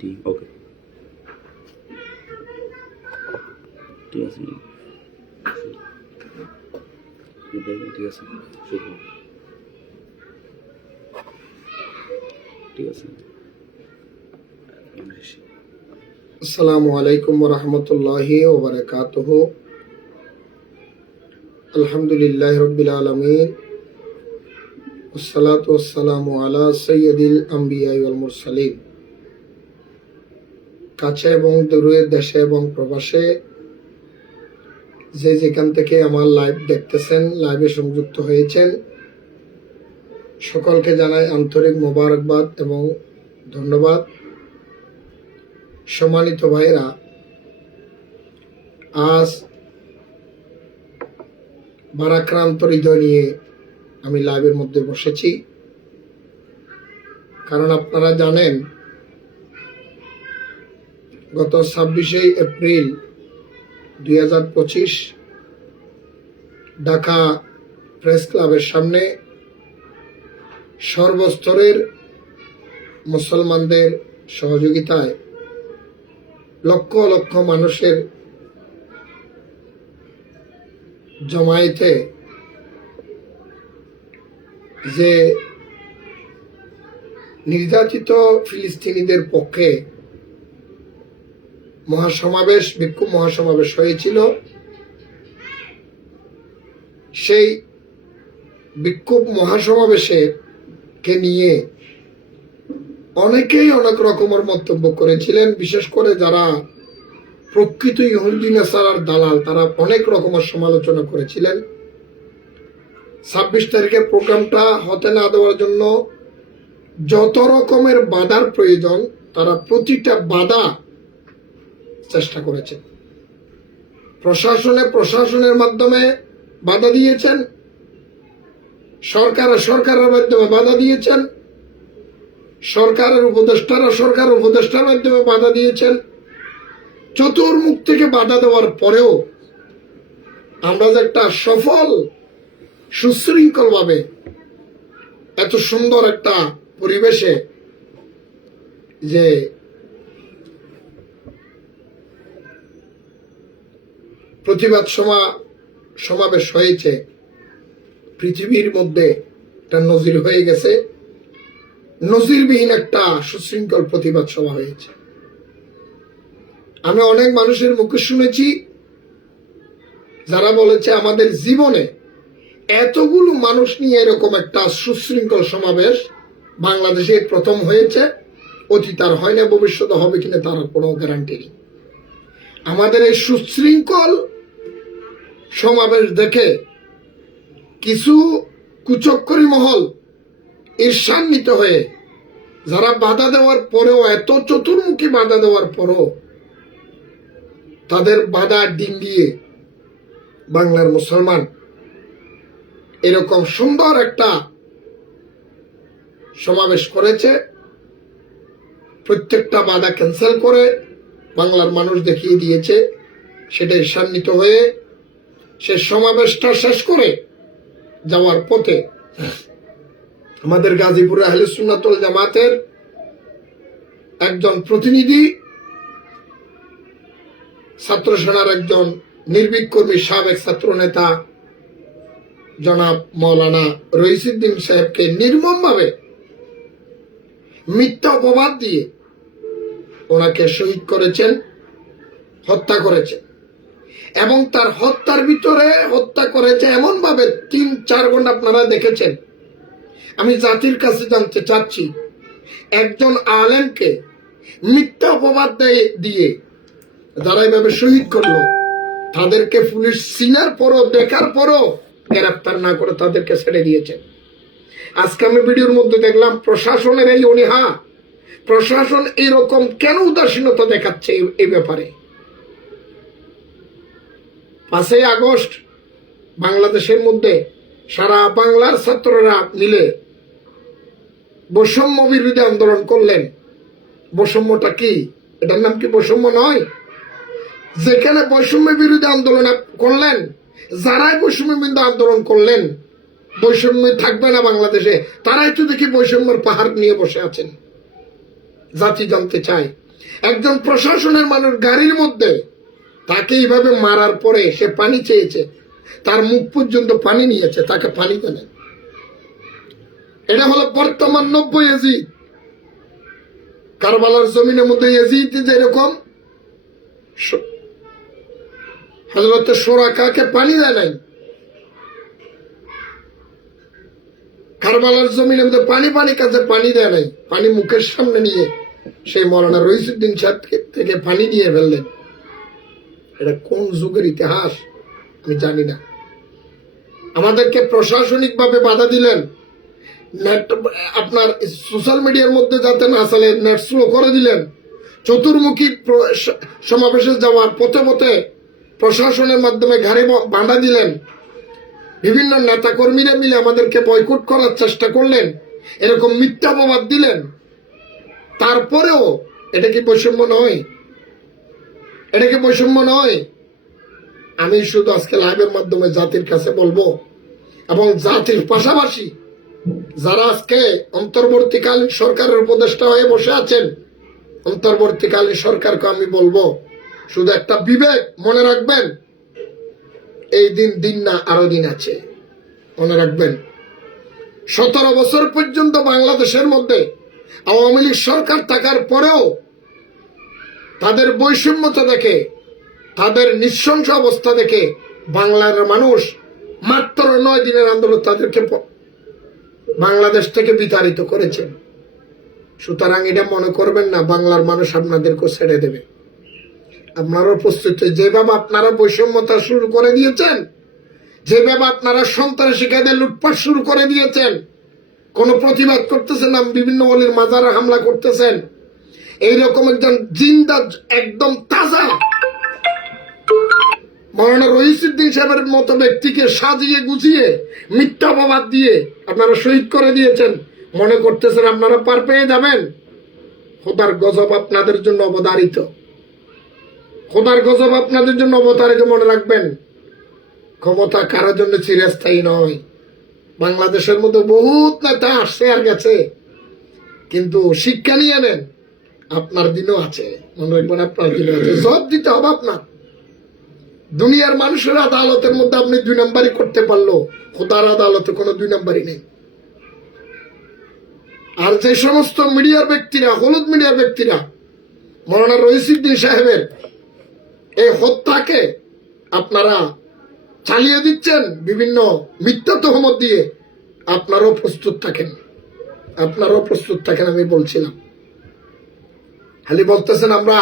D okay ঠিক আছে দেখুন ঠিক আছে শুরু হোক। ঠিক আছে ইংলিশ আসসালামু আলাইকুম রহমতুল্লাহি ওবরাকাতুহ আলহামদুলিল্লাহ রবিল আলমিন والصلاة والسلام على سيد الأنبياء والمرسلين কাছে এবং দূরে দেশে এবং প্রবাসে যে যেখান থেকে আমার লাইভ দেখতেছেন, লাইভে সংযুক্ত হয়েছেন, সকলকে জানাই আন্তরিক মোবারকবাদ এবং ধন্যবাদ। সম্মানিত ভাইরা, আজ বারাক্রান্ত হৃদয় নিয়ে আমি লাইভের মধ্যে বসেছি। কারণ আপনারা জানেন গত ছাব্বিশে এপ্রিল দুই হাজার পঁচিশ ঢাকা প্রেস ক্লাবের সামনে সর্বস্তরের মুসলমানদের সহযোগিতায় লক্ষ লক্ষ মানুষের জমায়েতে যে নির্যাতিত ফিলিস্তিনিদের পক্ষে মহাসমাবেশ, বিক্ষোভ মহাসমাবেশ হয়েছিল। সেই বিক্ষোভ মহাসমাবেশে কে নিয়ে অনেকেই অনেক রকমের মন্তব্য করেছিলেন, বিশেষ করে যারা প্রকৃত ইহুদি নেসারার দালাল, তারা অনেক রকমের সমালোচনা করেছিলেন। ছাব্বিশ তারিখের প্রোগ্রামটা হতে না দেওয়ার জন্য যত রকমের বাধার প্রয়োজন, তারা প্রতিটা বাধা চেষ্টা করেছেন প্রশাসনে প্রশাসনের মাধ্যমে বাধা দিয়েছেন। সরকার সরকারের মাধ্যমে বাধা দিয়েছেন। সরকারের উপদেষ্টারা সরকার উপদেষ্টার মাধ্যমে বাধা দিয়েছেন। চতুর্মুখ থেকে বাধা দেওয়ার পরেও আমরা যে একটা সফল সুশৃঙ্খল ভাবে এত সুন্দর একটা পরিবেশে যে প্রতিবাদ সমা, সমাবেশ হয়েছে। পৃথিবীর মধ্যে একটা নজির হয়ে গেছে। নজিরবিহীন একটা সুশৃঙ্খল প্রতিবাদ সভা হয়েছে। আমি অনেক মানুষের মুখে শুনেছি, যারা বলেছে আমাদের জীবনে এতগুলো মানুষ নিয়ে এরকম একটা সুশৃঙ্খল সমাবেশ বাংলাদেশে প্রথম হয়েছে। অতীত আর হয় না ভবিষ্যতে হবে কিনা তার কোনো গ্যারান্টি নেই। আমাদের এই সুশৃঙ্খল সমাবেশ দেখে কিছু কুচক্করি মহল ঈর্ষান্বিত হয়ে যারা বাধা দেওয়ার পরেও, এত চতুর্মুখী বাধা দেওয়ার পরও তাদের বাধা ডিঙ্গিয়ে বাংলার মুসলমান এরকম সুন্দর একটা সমাবেশ করেছে। প্রত্যেকটা বাধা ক্যান্সেল করে বাংলার মানুষ দেখিয়ে দিয়েছে। সেটা ঈর্ষান্বিত হয়ে সে সমাবেশটা শেষ করে যাওয়ার পথে আমাদের গাজীপুরে আহলে জামাতের একজন প্রতিনিধি, ছাত্র সেনার একজন নির্ভীক কর্মী, সাবেক ছাত্র নেতা জনাব মৌলানা রইসুদ্দিন সাহেবকে নির্মমভাবে মিথ্যা অপবাদ দিয়ে ওনাকে শহীদ করেছেন, হত্যা করেছেন। এবং তার হত্যার ভিতরে হত্যা করেছে এমন ভাবে তিন, চার ঘণ্টা আপনারা দেখেছেন। আমি জাতির কাছে জানতে চাচ্ছি, একজন আলেমকে মিথ্যা অপবাদ দেয়- যারা এভাবে শহীদ করল, তাদেরকে পুলিশ চিনার পরও, দেখার পরও গ্রেফতার না করে তাদেরকে ছেড়ে দিয়েছেন আজকে আমি ভিডিওর মধ্যে দেখলাম, প্রশাসনের এই অনীহা, প্রশাসন এরকম কেন উদাসীনতা দেখাচ্ছে এই ব্যাপারে? পাঁচই আগস্ট বাংলাদেশের মধ্যে সারা বাংলার ছাত্ররা মিলে বৈষম্য বিরোধী আন্দোলন করলেন। বৈষম্যটা কি? এটার নাম কি বৈষম্য নয়? যেখানে বৈষম্য বিরোধী আন্দোলন করলেন, যারাই বৈষম্য বিরোধী আন্দোলন করলেন, বৈষম্য থাকবে না বাংলাদেশে, তারাই তো দেখি বৈষম্যের পাহাড় নিয়ে বসে আছেন। জাতি জানতে চায়। একজন প্রশাসনের মানুষ গাড়ির মধ্যে তাকে এইভাবে মারার পরে সে পানি চেয়েছে। তার মুখ পর্যন্ত পানি নিয়েছে, তাকে পানি দেয় নাই। এটা হলো বর্তমান নব্য এজিদ। কারবালার জমিনের মধ্যে এজিদ যেরকম হজরত সোরাকাকে পানি দেয় নাই। কারবালার জমিনের মধ্যে পানি পানি কাছে পানি দেয় নাই, পানি মুখের সামনে নিয়ে সেই মৌলানা রহিসুদ্দিন সাহেব থেকে পানি দিয়ে ফেললেন। এটা কোন যুগের ইতিহাস আমি জানি না। আমাদেরকে প্রশাসনিক ভাবে বাধা দিলেন। নেট, আপনার সোশ্যাল মিডিয়ার মধ্যে যাতে না চলে, নেট স্লো করে দিলেন। চতুর্মুখী সমাবেশে যাওয়ার পথে পথে প্রশাসনের মাধ্যমে ঘাড়ে বাঁধা দিলেন। বিভিন্ন নেতা কর্মীরা মিলে আমাদেরকে বয়কট করার চেষ্টা করলেন। এরকম মিথ্যা অপবাদ দিলেন। তারপরেও এটা কি বৈষম্য নয়? এটা কি বৈষম্য নয়? আমি শুধু আজকে লাইভের মাধ্যমে জাতির কাছে বলব, এবং জাতির পাশাপাশি যারা আজকে অন্তর্বর্তীকালীন সরকারের উপদেষ্টা হয়ে বসে আছেন, অন্তর্বর্তীকালীন সরকারকে আমি বলব, শুধু একটা বিবেক মনে রাখবেন, এই দিন দিন না, আরও দিন আছে। মনে রাখবেন, সতেরো বছর পর্যন্ত বাংলাদেশের মধ্যে আওয়ামী লীগ সরকার থাকার পরেও তাদের বৈষম্যতা দেখে, তাদের নিঃশংস অবস্থা দেখে বাংলার মানুষ মাত্র নয় দিনের আন্দোলন তাদেরকে বাংলাদেশ থেকে বিতাড়িত করেছেন। সুতরাং এটা মনে করবেন না, বাংলার মানুষ আপনাদেরকে ছেড়ে দেবে। আপনারও প্রস্তুত যেভাবে আপনারা বৈষম্যতা শুরু করে দিয়েছেন, যেভাবে আপনারা সন্ত্রাসী কায়দায় লুটপাট শুরু করে দিয়েছেন, কোন প্রতিবাদ করতেছেন বিভিন্ন অলির মাজারে হামলা করতেছেন এইরকম একজন জিন্দা, একদম তাজা। মৌলানা রহিসুদ্দিন সাহেবের মতো ব্যক্তিকে সাজিয়ে গুছিয়ে মিথ্যা অপবাদ দিয়ে আপনারা শহীদ করে দিয়েছেন। মনে করতেছেন আপনারা পার পেয়ে যাবেন। খোদার গজব আপনাদের জন্য অবধারিত। খোদার গজব আপনাদের জন্য অবতারিত মনে রাখবেন। ক্ষমতা কারোর জন্য চিরস্থায়ী নয়। বাংলাদেশের মধ্যে বহুত নেতা আসছে আর গেছে। কিন্তু শিক্ষা নিয়ে নেন। আপনার দিনও আছে, মনে রাখবেন আপনার দিনও আছে। সব দিতে হবে আপনার। দুনিয়ার মানুষের আদালতের মধ্যে আপনি দুই নাম্বারই করতে পারল। খোদার আদালতে কোনো দুই নাম্বারই নেই। আর যে সমস্ত মিডিয়ার ব্যক্তিরা, হলুদ মিডিয়ার ব্যক্তিরা, মৌলানা রহিসুদ্দিন সাহেবের এই হত্যাকে আপনারা চালিয়ে দিচ্ছেন, বিভিন্ন মিথ্যা তহমত দিয়ে, আপনারও প্রস্তুত থাকেন। আপনারও প্রস্তুত থাকেন, আমি বলছিলাম। খালি বলতেছেন আমরা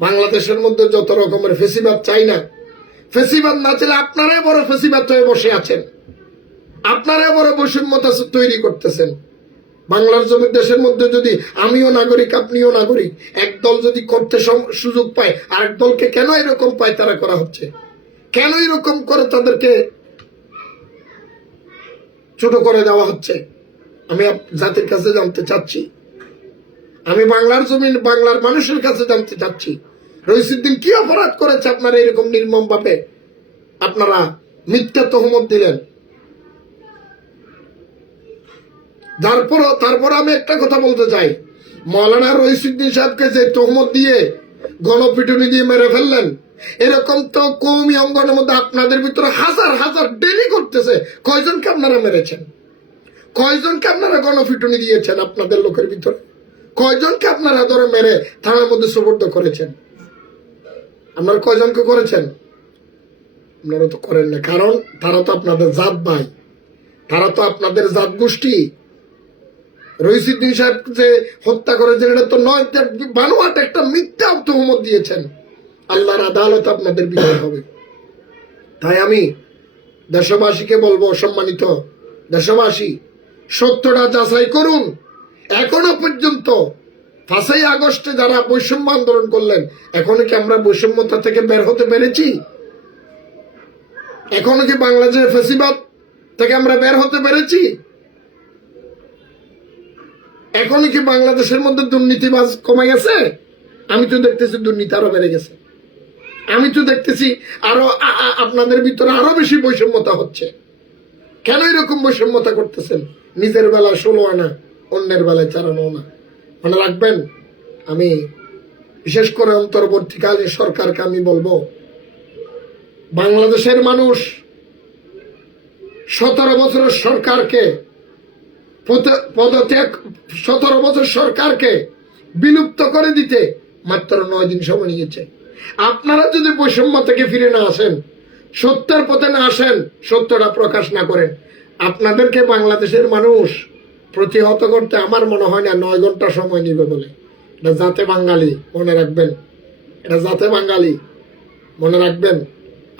বাংলাদেশের মধ্যে যত রকমের ফেসিবাদ চাই না, ফেসিবাদ না চাইলে আপনারাই বড় ফেসিবাদ হয়ে বসে আছেন। আপনারাই বড় বৈষম্যতা তৈরি করতেছেন। বাংলার জমির দেশের মধ্যে যদি আমিও নাগরিক, আপনিও নাগরিক একদল যদি করতে সুযোগ পায়, আরেক দলকে কেন এরকম পায় তারা করা হচ্ছে? কেন এরকম করে তাদেরকে ছোট করে দেওয়া হচ্ছে? আমি জাতির কাছে জানতে চাচ্ছি। আমি বাংলার জমিন, বাংলার মানুষের কাছে জানতে চাচ্ছি। রহিসুদ্দিন কি অপরাধ করেছে আপনারা এরকম নির্মম ভাবে? আপনারা মিথ্যা তহমত দিলেন। তারপর তারপর আমি একটা কথা বলতে চাই। মৌলানা রহিসুদ্দিন সাহেবকে যে তহমত দিয়ে গণপিটুনি দিয়ে মেরে ফেললেন, এরকম তো কৌমি অঙ্গনের মধ্যে আপনাদের ভিতরে হাজার হাজার ডেলি করতেছে। কয়জনকে আপনারা মেরেছেন? কয়জনকে আপনারা গণপিটুনি দিয়েছেন আপনাদের লোকের ভিতরে? কয়জনকে আপনারা ধরে মেরে থানার মধ্যে সুবর্দ করেছেন? আপনারা কয়জনকে করেছেন? আপনারা তো করেন না, কারণ তারা তো আপনাদের জাত ভাই। তারা তো আপনাদের জাত গোষ্ঠী। রহিসুদ্দিন সাহেব যে হত্যা করেছেন, এটা তো নয় বানোয়াট, একটা মিথ্যা তহমত দিয়েছেন। আল্লাহর আদালত আপনাদের বিচার হবে। তাই আমি দেশবাসীকে বলব, সম্মানিত দেশবাসী, সত্যটা যাচাই করুন। এখনও পর্যন্ত পাঁচই আগস্টে যারা বৈষম্য আন্দোলন করলেন, এখনও কি আমরা বৈষম্যতা থেকে বের হতে পেরেছি? এখনও কি বাংলাদেশের ফেসিবাদ থেকে আমরা বের হতে পেরেছি? এখনও কি বাংলাদেশের মধ্যে দুর্নীতিবাজ কমে গেছে? আমি তো দেখতেছি দুর্নীতি আরও বেড়ে গেছে। আমি তো দেখতেছি আরও আপনাদের ভিতরে আরও বেশি বৈষম্যতা হচ্ছে। কেন এরকম বৈষম্যতা করতেছেন? নিজের বেলা ষোলো আনা। অন্যের বেলায় চালানো আনা মনে রাখবেন, আমি বিশেষ করে অন্তর্বর্তীকালীন সরকারকে আমি বলব, বাংলাদেশের মানুষ সতেরো বছরের সরকারকে পদ- পদত্যাগ, সতেরো বছর সরকারকে বিলুপ্ত করে দিতে মাত্র নয় দিন সময় নিয়েছে। আপনারা যদি বৈষম্য থেকে ফিরে না আসেন, সত্যের পথে না আসেন, সত্যটা প্রকাশ না করেন, আপনাদেরকে বাংলাদেশের মানুষ প্রতিহত করতে আমার মনে হয় না, নয় ঘণ্টা সময় নিবে বলে। এটা জাতে বাঙালি, মনে রাখবেন। এটা জাতে বাঙালি, মনে রাখবেন।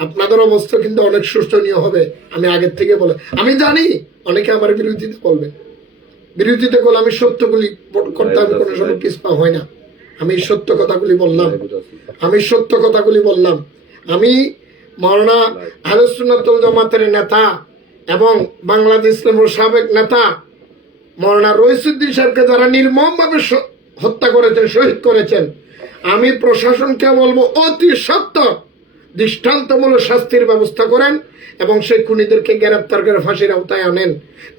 আপনাদের অবস্থা কিন্তু অনেক সুস্থনীয় হবে, আমি আগের থেকে বলে। আমি জানি, অনেকে আমার বিরোধিতা বলবে বিরোধিতা করলে আমি সত্যগুলি করতে আমি কোনো সময় পিছপা হয় না। আমি সত্য কথাগুলি বললাম। আমি সত্য কথাগুলি বললাম। আমি মরনা আলোচনাতুল জামাতের নেতা এবং বাংলাদেশ সাবেক নেতা মরনা রইসুদ্দিন সাহেবকে যারা নির্মমভাবে হত্যা করেছেন, শহীদ করেছেন, আমি প্রশাসনকে বলব, অতি সত্য দৃষ্টান্তমূলক শাস্তির ব্যবস্থা করেন এবং সেই খুনিদেরকে গ্রেপ্তার করে ফাঁসির আওতায় আনেন।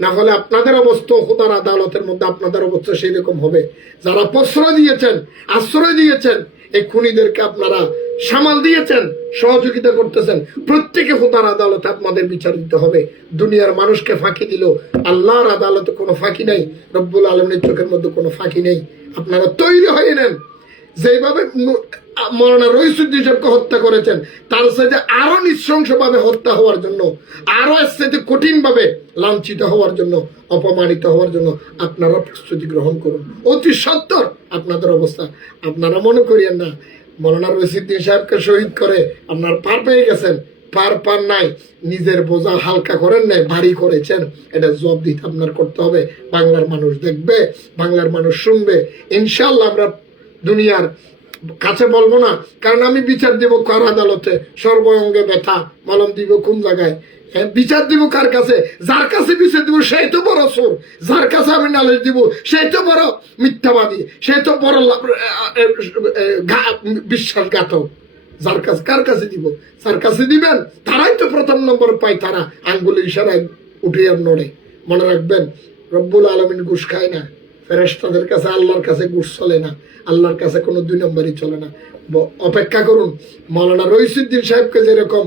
না হলে আপনাদের অবস্থা খোদার আদালতের মধ্যে আপনাদের অবস্থা সেই রকম হবে। যারা প্রশ্রয় দিয়েছেন, আশ্রয় দিয়েছেন এই খুনিদেরকে আপনারা সামাল দিয়েছেন, সহযোগিতা করতেছেন। প্রত্যেকে হোতার আদালতে আপনাদের বিচার দিতে হবে। দুনিয়ার মানুষকে ফাঁকি দিল। আল্লাহর আদালতে কোনো ফাঁকি নেই। রব্বুল আলমের চোখের মধ্যে কোনো ফাঁকি নেই। আপনারা তৈরি হয়ে নেন। যেভাবে মৌলানা রইসুদ্দিন সাহেবকে হত্যা করেছেন, তার সাথে আরও নৃশংসভাবে হত্যা হওয়ার জন্য, আরও সাথে কঠিন ভাবে লাঞ্ছিত হওয়ার জন্য, অপমানিত হওয়ার জন্য আপনারা প্রস্তুতি গ্রহণ করুন। অতি সত্তর আপনাদের অবস্থা। আপনারা মনে করিয়েন না, মৌলানা রইসুদ্দিন সাহেবকে শহীদ করে আপনার পার পেয়ে গেছেন, পার পার নাই, নিজের বোঝা হালকা করেন নাই, ভারী করেছেন, এটা জবাব দিতে আপনার করতে হবে। বাংলার মানুষ দেখবে, বাংলার মানুষ শুনবে। ইনশাল্লাহ আমরা দুনিয়ার কাছে বলব না, কারণ আমি বিচার দিব কার আদালতে? সর্বঙ্গে ব্যথা, মলম দিব কোন জায়গায়? বিচার দিব কার কাছে? যার কাছে বিচার দিব, সেই তো বড় সুর যার কাছে আমি নালিশ দিব, সেই তো বড় মিথ্যাবাদী, সেই তো বড় বিশ্বাসঘাতক। যার কাছে কার কাছে দিব? যার কাছে দিবেন, তারাই তো প্রথম নম্বর পায় তারা। আঙ্গুলি ইশারায় উঠিয়ে নড়ে। মনে রাখবেন, রব্বুল আলমিন ঘুষ খায় না। ফেরেস্তাদের কাছে আল্লাহর কাছে ঘুষ চলে না, আল্লাহর কাছে কোনো দুই নম্বরই চলে না। অপেক্ষা করুন মৌলানা রইসুদ্দিন সাহেবকে যেরকম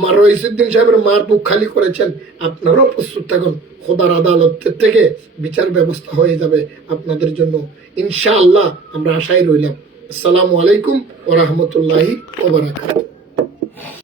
মা রইসুদ্দিন সাহেবের মার বুক খালি করেছেন, আপনারাও প্রস্তুত থাকুন। খোদার আদালত থেকে বিচার ব্যবস্থা হয়ে যাবে আপনাদের জন্য। ইনশাআল্লাহ আমরা আশাই রইলাম। আসসালামু আলাইকুম ওরহমতুল্লাহি ওবরাকাত